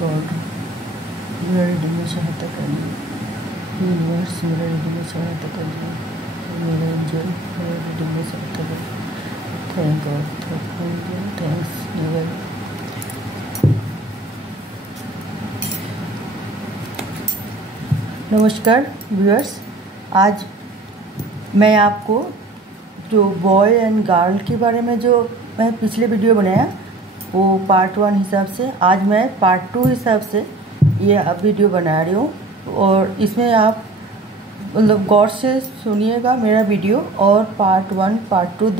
God मेरा reading में सहायता करिए। यूनिवर्स मेरा रीडिंग में सहायता करिए। मेरा एंजल मेरा रीडिंग में सहायता करिए। Thank God, thanks never. नमस्कार व्यूअर्स, आज मैं आपको जो बॉय एंड गर्ल के बारे में जो मैं पिछले वीडियो बनाया वो पार्ट 1 हिसाब से, आज मैं पार्ट 2 हिसाब से ये वीडियो बना रही हूँ। और इसमें आप मतलब गौर से सुनिएगा मेरा वीडियो और पार्ट 1 पार्ट 2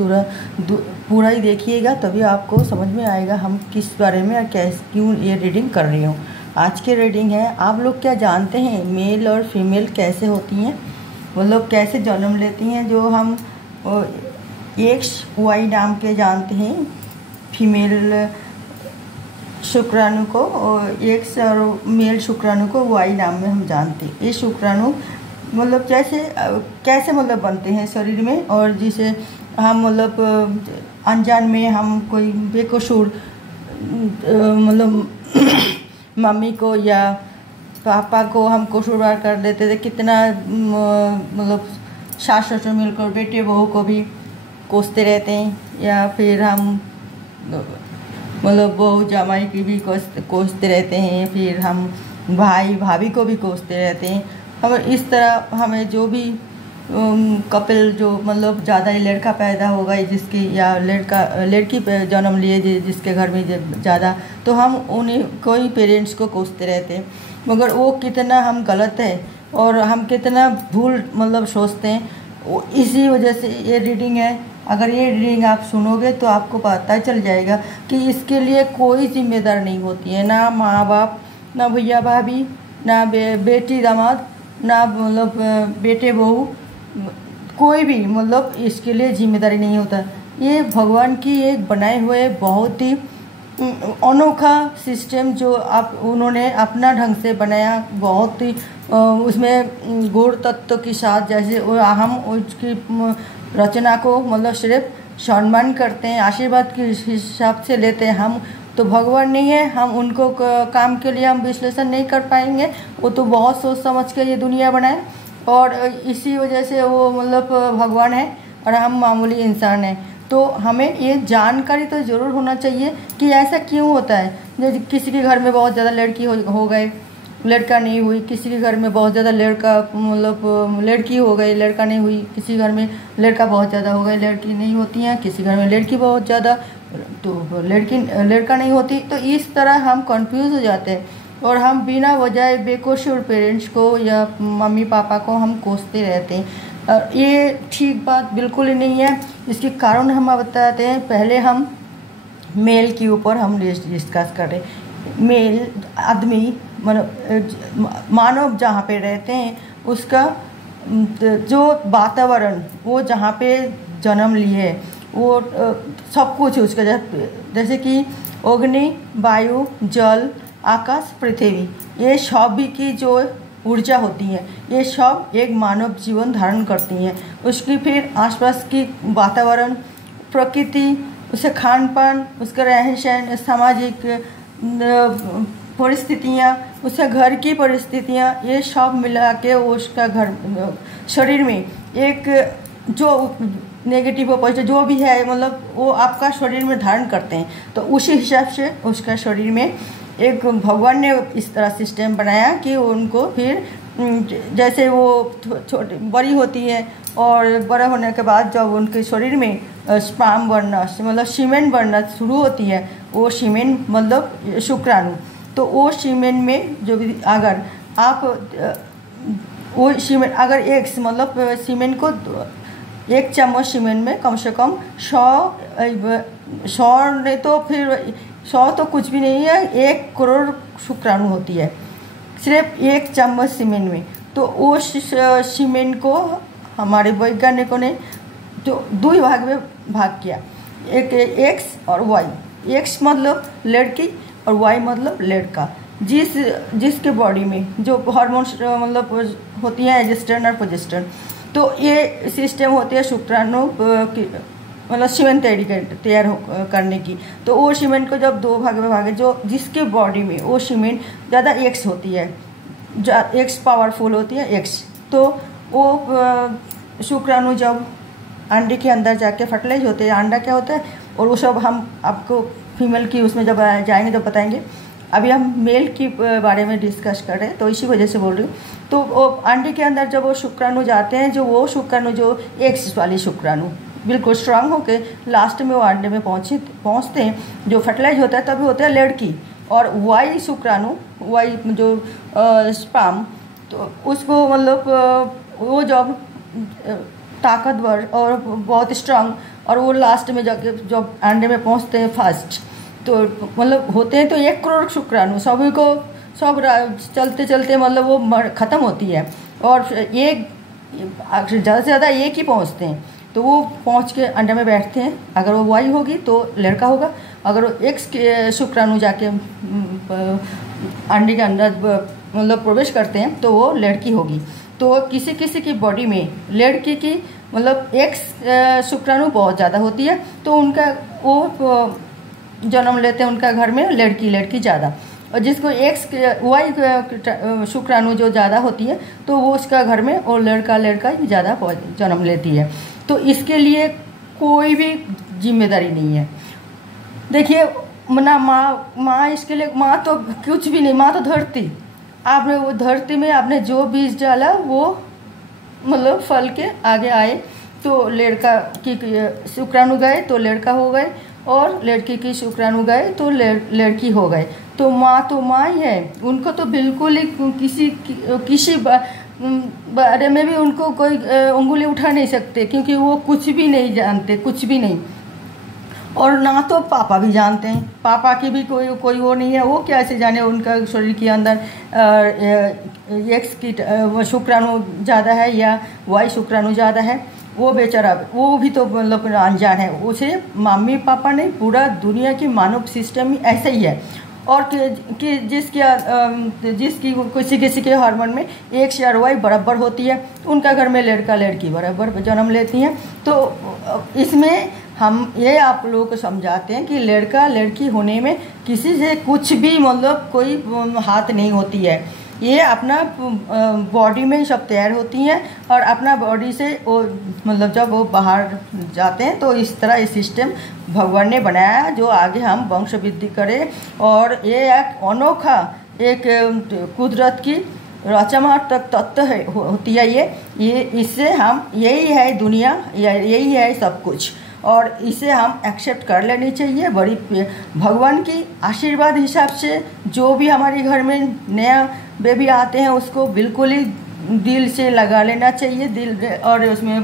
पूरा ही देखिएगा, तभी आपको समझ में आएगा हम किस बारे में और कैसे क्यों ये रीडिंग कर रही हूँ। आज की रीडिंग है, आप लोग क्या जानते हैं मेल और फीमेल कैसे होती हैं, मतलब कैसे जन्म लेती हैं। जो हम एक्स वाई नाम के जानते हैं फीमेल शुक्राणु को, और एक्स और मेल शुक्राणु को वाई नाम में हम जानते हैं। ये शुक्राणु मतलब कैसे मतलब बनते हैं शरीर में, और जिसे हम मतलब अनजान में हम कोई बेकसूर मतलब मम्मी को या पापा को हम कसूरवार कर देते थे। कितना मतलब सास ससुर मिलकर बेटे बहू को भी कोसते रहते हैं, या फिर हम मतलब बहू जमाई की भी कोसते रहते हैं, फिर हम भाई भाभी को भी कोसते रहते हैं। हम इस तरह हमें जो भी कपिल जो मतलब ज़्यादा ही लड़का पैदा होगा जिसकी, या लड़की जन्म लिए जिसके घर में ज़्यादा, तो हम उन्हें कोई पेरेंट्स को कोसते रहते हैं। मगर वो कितना हम गलत है और हम कितना भूल मतलब सोचते हैं, इसी वजह से ये रीडिंग है। अगर ये रीडिंग आप सुनोगे तो आपको पता चल जाएगा कि इसके लिए कोई जिम्मेदार नहीं होती है, ना माँ बाप, ना भैया भाभी, ना बेटी दामाद, ना मतलब बेटे बहू, कोई भी मतलब इसके लिए जिम्मेदारी नहीं होता। ये भगवान की एक बनाए हुए बहुत ही अनोखा सिस्टम जो उन्होंने अपना ढंग से बनाया, बहुत ही उसमें गुण तत्व के साथ, जैसे हम उसकी रचना को मतलब सिर्फ सम्मान करते हैं, आशीर्वाद के हिसाब से लेते हैं। हम तो भगवान नहीं है, हम उनको काम के लिए हम विश्लेषण नहीं कर पाएंगे। वो तो बहुत सोच समझ के ये दुनिया बनाए, और इसी वजह से वो मतलब भगवान है और हम मामूली इंसान हैं। तो हमें ये जानकारी तो ज़रूर होना चाहिए कि ऐसा क्यों होता है। जैसे किसी के घर में बहुत ज़्यादा लड़की हो गए, लड़का नहीं हुई, किसी के घर में बहुत ज़्यादा लड़का मतलब लड़की हो गई, लड़का नहीं हुई, किसी घर में लड़का बहुत ज़्यादा हो गए, लड़की नहीं होती हैं, किसी घर में लड़की बहुत ज़्यादा तो लड़का नहीं होती। तो इस तरह हम कंफ्यूज हो जाते हैं और हम बिना वजह बेकसूर पेरेंट्स को या मम्मी पापा को हम कोसते रहते हैं। और ये ठीक बात बिल्कुल ही नहीं है। इसके कारण हम बताते हैं। पहले हम मेल के ऊपर हम डिस्कस कर रहे हैं। मेल आदमी मानव जहाँ पे रहते हैं उसका जो वातावरण, वो जहाँ पे जन्म लिए वो सब कुछ उसका, जैसे कि अग्नि, वायु, जल, आकाश, पृथ्वी, ये सब की जो ऊर्जा होती है, ये सब एक मानव जीवन धारण करती हैं। उसकी फिर आसपास की वातावरण, प्रकृति, उसके खान पान, उसका रहन सहन, सामाजिक परिस्थितियाँ, उसके घर की परिस्थितियाँ, ये सब मिला के उसका घर शरीर में एक जो नेगेटिव और पॉजिटिव जो भी है मतलब वो आपका शरीर में धारण करते हैं। तो उसी हिसाब से उसका शरीर में एक भगवान ने इस तरह सिस्टम बनाया कि उनको फिर जैसे वो छोटी बड़ी होती है और बड़ा होने के बाद जब उनके शरीर में स्पर्म बनना मतलब सीमेंट बनना शुरू होती है, वो सीमेंट मतलब शुक्राणु, तो वो सीमेंट में जो भी अगर आप वो सीमेंट अगर एक मतलब सीमेंट को 1 चम्मच सीमेंट में कम से कम 100 नहीं तो फिर 100 तो कुछ भी नहीं है, 1 करोड़ शुक्राणु होती है सिर्फ 1 चम्मच सीमेंट में। तो उस सीमेंट को हमारे वैज्ञानिकों ने जो 2 भाग में भाग किया, एक एक्स और वाई। एक्स मतलब लड़की और वाई मतलब लड़का। जिसके बॉडी में जो हार्मोन्स मतलब होती हैं एस्ट्रोजन और प्रोजेस्टेरोन, तो ये सिस्टम होती है शुक्राणु की मतलब सीमेंट तैयार करने की। तो वो सीमेंट को जब दो भाग में भागे, जो जिसके बॉडी में वो सीमेंट ज़्यादा एक्स होती है, एक्स पावरफुल होती है एक्स, तो वो शुक्राणु जब अंडे के अंदर जाके फर्टिलाइज होते हैं, अंडा क्या होता है, और वो सब हम आपको फीमेल की उसमें जब जाएंगे जब बताएंगे। अभी हम मेल की बारे में डिस्कस कर रहे हैं, तो इसी वजह से बोल रही हूँ। तो वो अंडे के अंदर जब वो शुक्राणु जाते हैं, जो वो शुक्राणु जो एक्स वाली शुक्राणु बिल्कुल स्ट्रांग होके लास्ट में वो अंडे में पहुँचते हैं, जो फर्टिलाइज होता है तभी होता है लड़की। और वाई शुक्राणु, वाई जो स्पर्म, तो उसको मतलब वो जब ताकतवर और बहुत स्ट्रांग, और वो लास्ट में जाके जब अंडे में पहुंचते हैं फर्स्ट, तो मतलब होते हैं तो 1 करोड़ शुक्राणु, सभी को सब चलते चलते मतलब वो ख़त्म होती है, और एक ज़्यादा से ज़्यादा एक ही पहुंचते हैं। तो वो पहुंच के अंडे में बैठते हैं। अगर वो वाई होगी तो लड़का होगा, अगर वो एक्स के शुक्राणु जाके अंडे के अंदर मतलब प्रवेश करते हैं तो वो लड़की होगी। तो किसी किसी की बॉडी में लड़की की मतलब एक्स शुक्राणु बहुत ज़्यादा होती है, तो उनका वो जन्म लेते हैं उनका घर में लड़की ज़्यादा, और जिसको एक्स वाई शुक्राणु जो ज़्यादा होती है तो वो उसका घर में और लड़का ही ज़्यादा जन्म लेती है। तो इसके लिए कोई भी जिम्मेदारी नहीं है। देखिए ना, माँ इसके लिए, माँ तो कुछ भी नहीं, माँ तो धरती, आपने वो धरती में आपने जो बीज डाला वो मतलब फल के आगे आए, तो लड़का की शुक्राणु गए तो लड़का हो गए, और लड़की की शुक्राणु गए तो लड़की हो गए। तो माँ ही है, उनको तो बिल्कुल ही किसी बारे में भी उनको कोई उंगली उठा नहीं सकते, क्योंकि वो कुछ भी नहीं जानते, कुछ भी नहीं। और ना तो पापा भी जानते हैं, पापा की भी कोई वो नहीं है, वो कैसे जाने उनका शरीर के अंदर एक्स की शुक्राणु ज़्यादा है या वाई शुक्राणु ज़्यादा है। वो बेचारा, वो भी तो मतलब अनजान है, उसे मम्मी पापा नहीं, पूरा दुनिया की मानव सिस्टम ही ऐसा ही है। और कि जिसकी किसी के हार्मोन में एक्स या वाई बराबर होती है, उनका घर में लड़का लड़की बराबर जन्म लेती हैं। तो इसमें हम ये आप लोगों को समझाते हैं कि लड़का लड़की होने में किसी से कुछ भी मतलब कोई हाथ नहीं होती है, ये अपना बॉडी में सब तैयार होती हैं, और अपना बॉडी से वो मतलब जब वो बाहर जाते हैं तो इस तरह ये सिस्टम भगवान ने बनाया है, जो आगे हम वंश वृद्धि करें। और ये एक अनोखा एक कुदरत की रचनात्मक तत्व है होती है ये इससे हम, यही है दुनिया, यही है सब कुछ, और इसे हम एक्सेप्ट कर लेनी चाहिए। बड़ी भगवान की आशीर्वाद हिसाब से जो भी हमारे घर में नया बेबी आते हैं उसको बिल्कुल ही दिल से लगा लेना चाहिए, दिल, और उसमें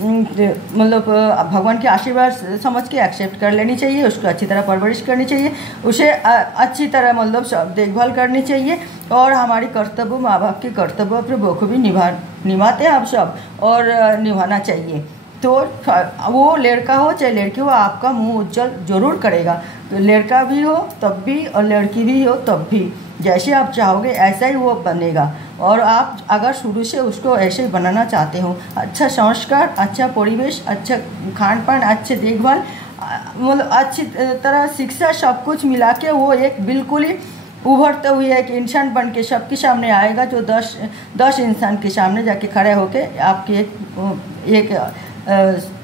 मतलब भगवान के आशीर्वाद समझ के एक्सेप्ट कर लेनी चाहिए, उसको अच्छी तरह परवरिश करनी चाहिए, उसे अच्छी तरह मतलब देखभाल करनी चाहिए। और हमारी कर्तव्य, माँ बाप के कर्तव्य पर बखूबी निभाते हैं आप सब, और निभाना चाहिए। तो वो लड़का हो चाहे लड़की हो, आपका मुंह उज्जवल जरूर करेगा। तो लड़का भी हो तब भी और लड़की भी हो तब भी, जैसे आप चाहोगे ऐसा ही वो बनेगा। और आप अगर शुरू से उसको ऐसे ही बनाना चाहते हो, अच्छा संस्कार, अच्छा परिवेश, अच्छा खान पान, अच्छे देखभाल, मतलब अच्छी तरह शिक्षा, सब कुछ मिला के वो एक बिल्कुल ही उभरते हुए एक इंसान बन के सबके सामने आएगा, जो 10 इंसान के सामने जाके खड़े होके आपकी एक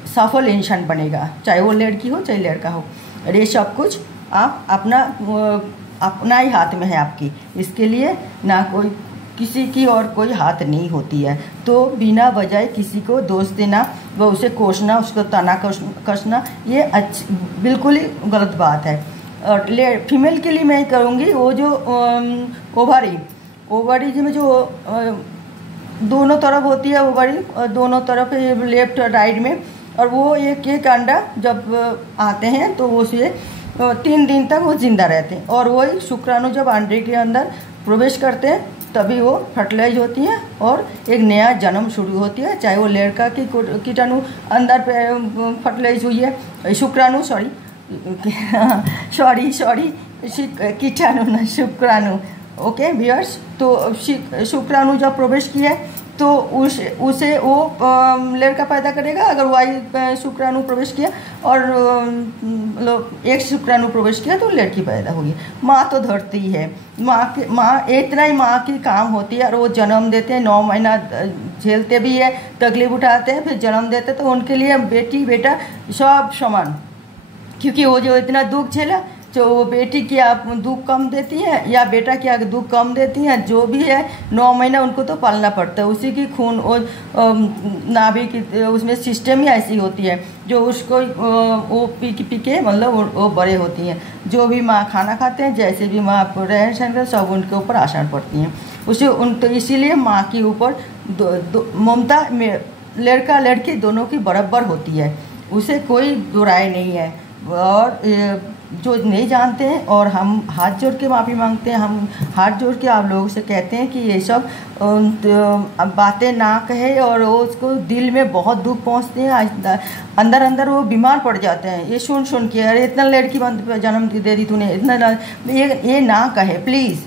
सफल इंसान बनेगा, चाहे वो लड़की हो चाहे लड़का हो। और ये सब कुछ आप अपना ही हाथ में है आपकी, इसके लिए ना कोई किसी की और कोई हाथ नहीं होती है। तो बिना वजह किसी को दोष देना व उसे कोसना, उसको तना कसना, ये बिल्कुल ही गलत बात है। और फीमेल के लिए मैं करूँगी, वो जो ओवरी में जो दोनों तरफ होती है ओवरी, और दोनों तरफ लेफ्ट और राइट में, और वो एक अंडा जब आते हैं तो वो उसे 3 दिन तक वो जिंदा रहते हैं, और वही शुक्राणु जब अंडे के अंदर प्रवेश करते हैं तभी वो फर्टिलाइज होती हैं और एक नया जन्म शुरू होती है। चाहे वो लड़का की कीटाणु अंदर फर्टिलाइज हुई है, शुक्राणु सॉरी कीटाणु ना शुक्राणु, ओके व्यूअर्स। तो शुक्राणु जब प्रवेश किया है तो उसे वो लड़का पैदा करेगा। अगर वाई शुक्राणु प्रवेश किया और मतलब एक शुक्राणु प्रवेश किया तो लड़की पैदा होगी। माँ तो धरती है, माँ इतना ही माँ की काम होती है। और वो जन्म देते हैं, 9 महीना झेलते भी है, तकलीफ उठाते हैं, फिर जन्म देते, तो उनके लिए बेटी बेटा सब समान। क्योंकि वो जो इतना दुख झेला, जो वो बेटी क्या दुख कम देती है या बेटा क्या दुख कम देती है, जो भी है 9 महीना उनको तो पालना पड़ता है। उसी की खून और नाभि की उसमें सिस्टम ही ऐसी होती है जो उसको वो पी के मतलब वो बड़े होती हैं। जो भी माँ खाना खाते हैं, जैसे भी माँ रहन सहन कर, सब उनके ऊपर आसान पड़ती हैं। उसे तो इसीलिए माँ के ऊपर ममता लड़का लड़की दोनों की बराबर होती है, उसे कोई बुराई नहीं है। और जो नहीं जानते हैं, और हम हाथ जोड़ के माफ़ी मांगते हैं, हम हाथ जोड़ के आप लोगों से कहते हैं कि ये सब बातें ना कहे। और वो उसको दिल में बहुत दुख पहुंचते हैं, अंदर अंदर वो बीमार पड़ जाते हैं ये सुन के, अरे इतना लड़की जन्म दे दी तूने, इतना ये ना कहे प्लीज़।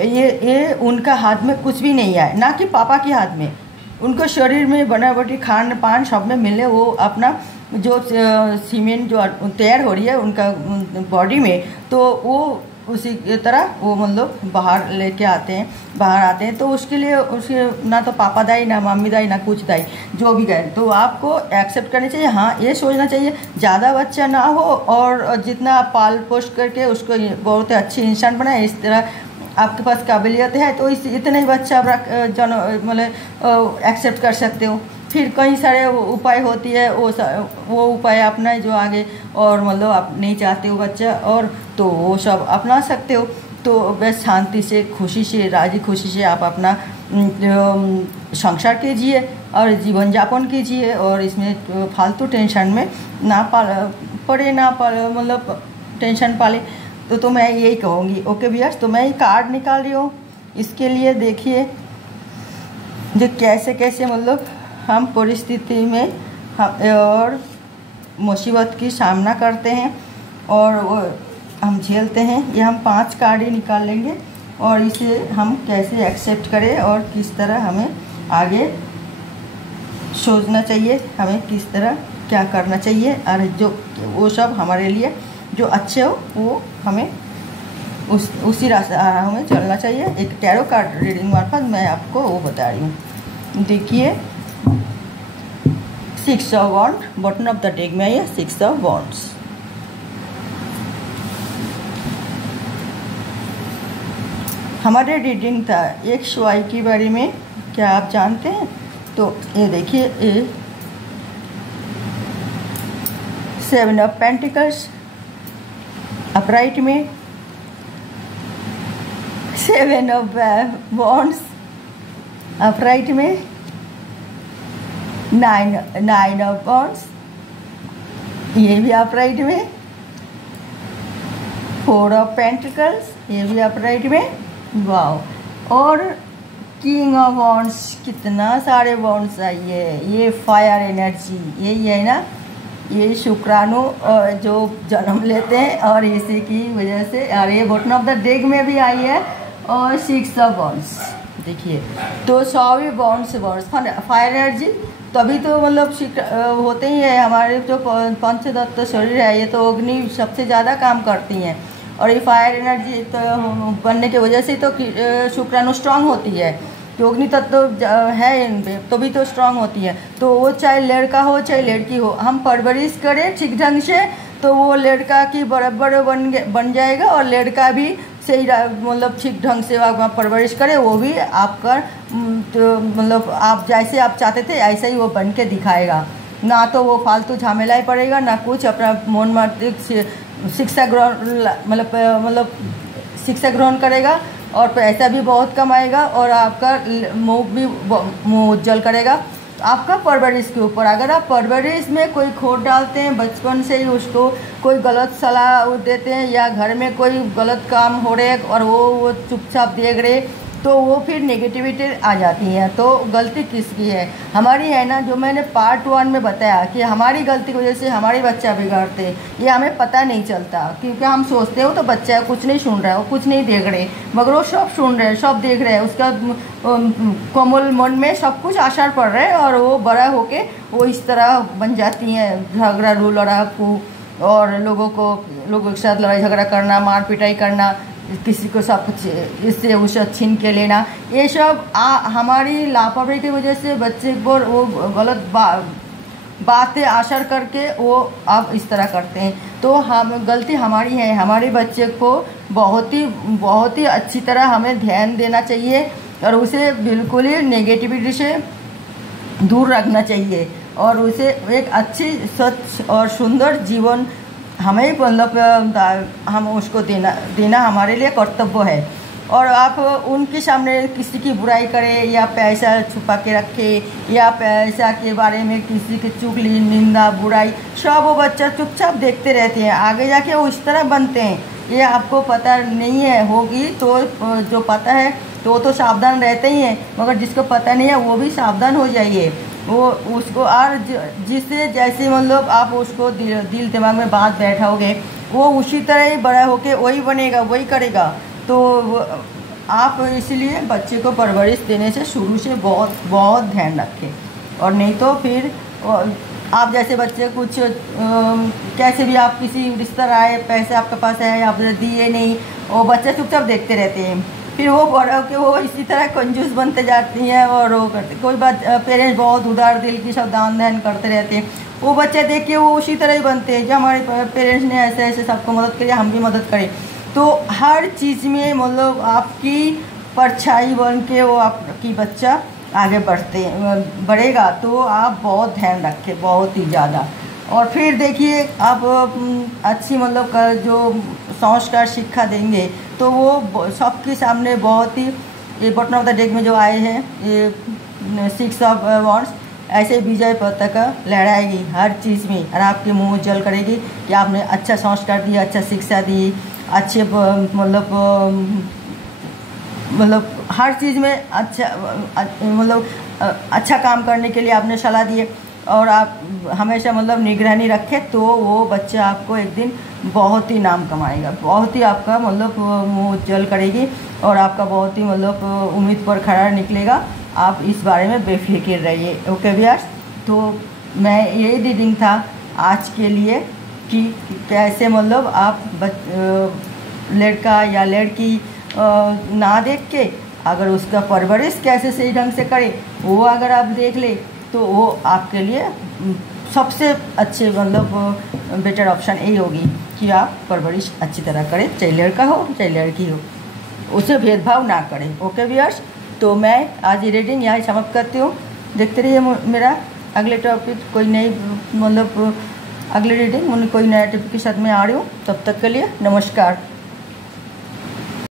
ये उनका हाथ में कुछ भी नहीं है, ना कि पापा के हाथ में। उनको शरीर में बनावटी खान पान सब में मिले, वो अपना जो सीमेंट जो तैयार हो रही है उनका बॉडी में, तो वो उसी तरह वो मतलब बाहर लेके आते हैं, बाहर आते हैं। तो उसके लिए उसके ना तो पापा दाई, ना मम्मी दाई, ना कुछ दाई, जो भी गए। तो आपको एक्सेप्ट करनी चाहिए। हाँ, ये सोचना चाहिए ज़्यादा बच्चा ना हो, और जितना आप पाल पोष करके उसको बहुत अच्छी इंसान बनाए, इस तरह आपके पास काबिलियत है तो इतने ही बच्चा आप मतलब एक्सेप्ट कर सकते हो। फिर कई सारे उपाय होती है, वो उपाय अपनाए जो आगे, और मतलब आप नहीं चाहते हो बच्चा और तो वो सब अपना सकते हो। तो बस शांति से, खुशी से, राजी खुशी से आप अपना संसार कीजिए और जीवन यापन कीजिए, और इसमें फालतू टेंशन में ना पड़े, मतलब टेंशन पाले। तो मैं यही कहूँगी। ओके व्यूअर्स, तो मैं ये कार्ड निकाल रही हूँ। इसके लिए देखिए जो कैसे कैसे मतलब हम परिस्थिति में और मुसीबत की सामना करते हैं और हम झेलते हैं। ये हम 5 कार्ड ही निकाल लेंगे, और इसे हम कैसे एक्सेप्ट करें और किस तरह हमें आगे सोचना चाहिए, हमें किस तरह क्या करना चाहिए, और जो वो सब हमारे लिए जो अच्छे हो वो हमें उसी रास्ते हमें चलना चाहिए। एक टैरो कार्ड रीडिंग मार्फत मैं आपको वो बता रही हूँ। देखिए 6 of wand, bottom of the deck में आइए 6 ऑफ वॉन्ड्स। हमारे रीडिंग था XY के बारे में, क्या आप जानते हैं? तो ये देखिए, ये 7 ऑफ पेंटिकल्स अपराइट में, 7 ऑफ वॉन्ड्स अपराइट में, 9 ऑफ वॉन्ड्स ये भी अपराइट में, 4 ऑफ पेंटिकल्स ये भी अपराइट में। वाह! और किंग ऑफ वॉन्ड्स, कितना सारे वॉन्ड्स आई है। ये फायर एनर्जी, यही है ना, ये शुक्राणु जो जन्म लेते हैं, और इसी की वजह से, और ये बॉटम ऑफ द डेक में भी आई है। और 6 ऑफ वॉन्ड्स देखिए, तो 100 वॉन्ड्स फायर एनर्जी, तभी तो मतलब होते ही है। हमारे जो पंचतत्व शरीर है, ये तो अग्नि सबसे ज़्यादा काम करती हैं, और ये फायर एनर्जी तो बनने की वजह से तो शुक्राणु स्ट्रांग होती है। तो अग्नि तत्व है इनमें, तो भी तो स्ट्रांग होती है। तो वो चाहे लड़का हो चाहे लड़की हो, हम परवरिश करें ठीक ढंग से, तो वो लड़का की बराबर बन जाएगा, और लड़का भी सही मतलब ठीक ढंग से आप परवरिश करें, वो भी आपका तो मतलब आप जैसे आप चाहते थे ऐसा ही वो बन के दिखाएगा। ना तो वो फालतू झमेला ही पड़ेगा, ना कुछ अपना मन मर्जी शिक्षा ग्रहण मतलब शिक्षा ग्रहण करेगा, और पैसा भी बहुत कमाएगा, और आपका मुँह उज्जवल करेगा आपका परवरिश के ऊपर। अगर आप परवरिश में कोई खोट डालते हैं, बचपन से ही उसको कोई गलत सलाह देते हैं, या घर में कोई गलत काम हो रहे और वो चुपचाप देख रहे, तो वो फिर नेगेटिविटी आ जाती है। तो गलती किसकी है? हमारी है ना। जो मैंने पार्ट 1 में बताया कि हमारी गलती की वजह से हमारे बच्चा बिगड़ते, ये हमें पता नहीं चलता, क्योंकि हम सोचते हो तो बच्चा कुछ नहीं सुन रहा है, वो कुछ नहीं देख रहे, मगर वो सब सुन रहे हैं, सब देख रहे हैं, उसका कोमल मन में सब कुछ असर पड़ रहा है, और वो बड़ा होके वो इस तरह बन जाती हैं, झगड़ा लड़ाकू, और लोगों के साथ लड़ाई झगड़ा करना, मार पिटाई करना, किसी को सब कुछ इससे उसे छीन के लेना, ये सब हमारी लापरवाही की वजह से बच्चे को वो गलत बातें असर करके वो अब इस तरह करते हैं। तो हम गलती हमारी है। हमारे बच्चे को बहुत ही अच्छी तरह हमें ध्यान देना चाहिए, और उसे बिल्कुल ही नेगेटिविटी से दूर रखना चाहिए, और उसे एक अच्छी स्वच्छ और सुंदर जीवन हमें मतलब हम उसको देना हमारे लिए कर्तव्य है। और आप उनके सामने किसी की बुराई करें, या पैसा छुपा के रखें, या पैसा के बारे में किसी की चुगली, निंदा, बुराई, सब वो बच्चा चुपचाप देखते रहते हैं। आगे जाके वो इस तरह बनते हैं, ये आपको पता नहीं है। होगी तो जो पता है तो सावधान रहते ही हैं, मगर जिसको पता नहीं है वो भी सावधान हो जाइए। वो उसको, और जिससे जैसे मतलब आप उसको दिल दिमाग में बात बैठाओगे, वो उसी तरह ही बड़ा होके वही बनेगा, वही करेगा। तो आप इसलिए बच्चे को परवरिश देने से शुरू से बहुत ध्यान रखें, और नहीं तो फिर आप जैसे बच्चे कुछ कैसे भी आप किसी रिश्तेदार आए, पैसे आपके पास है, आप दिए नहीं, वो बच्चे चुपचाप देखते रहते हैं, फिर वो बड़ा होकर वो इसी तरह कंजूस बनते जाती हैं, और वो करते। कोई बात पेरेंट्स बहुत उदार दिल की सब दान दहन करते रहते हैं, वो बच्चे देख के वो उसी तरह ही बनते हैं, जो हमारे पेरेंट्स ने ऐसे ऐसे सबको मदद करी, हम भी मदद करें। तो हर चीज़ में मतलब आपकी परछाई बन के वो आपकी बच्चा आगे बढ़ेगा। तो आप बहुत ध्यान रखें, बहुत ही ज़्यादा। और फिर देखिए आप अच्छी मतलब जो संस्कार शिक्षा देंगे, तो वो सबके सामने बहुत ही, ये बटन ऑफ द डेक में जो आए हैं, ये 6 ऑफ वॉन्ड्स, ऐसे विजय पताका लहराएगी हर चीज़ में, और आपके मुँह उज्जवल करेगी कि आपने अच्छा संस्कार दिया, अच्छा शिक्षा दी, अच्छे मतलब हर चीज़ में अच्छा मतलब अच्छा काम करने के लिए आपने सलाह दी है, और आप हमेशा मतलब निगरानी रखें, तो वो बच्चा आपको एक दिन बहुत ही नाम कमाएगा, बहुत ही आपका मतलब मुँह उज्जवल करेगी, और आपका बहुत ही मतलब उम्मीद पर खड़ा निकलेगा। आप इस बारे में बेफिक्र रहिए। ओके व्यूअर्स, तो मैं यही रीडिंग था आज के लिए कि कैसे मतलब आप लड़का या लड़की ना देख के अगर उसका परवरिश कैसे सही ढंग से करे, वो अगर आप देख ले, तो वो आपके लिए सबसे अच्छे मतलब बेटर ऑप्शन यही होगी कि आप परवरिश अच्छी तरह करें, चाहे लड़का हो चाहे लड़की हो, उसे भेदभाव ना करें। ओके व्यूअर्स, तो मैं आज ये रीडिंग यहाँ समाप्त करती हूँ। देखते रहिए मेरा अगले टॉपिक, कोई नई मतलब अगले रीडिंग कोई नया टॉपिक के साथ मैं आ रही हूँ। तब तक के लिए नमस्कार।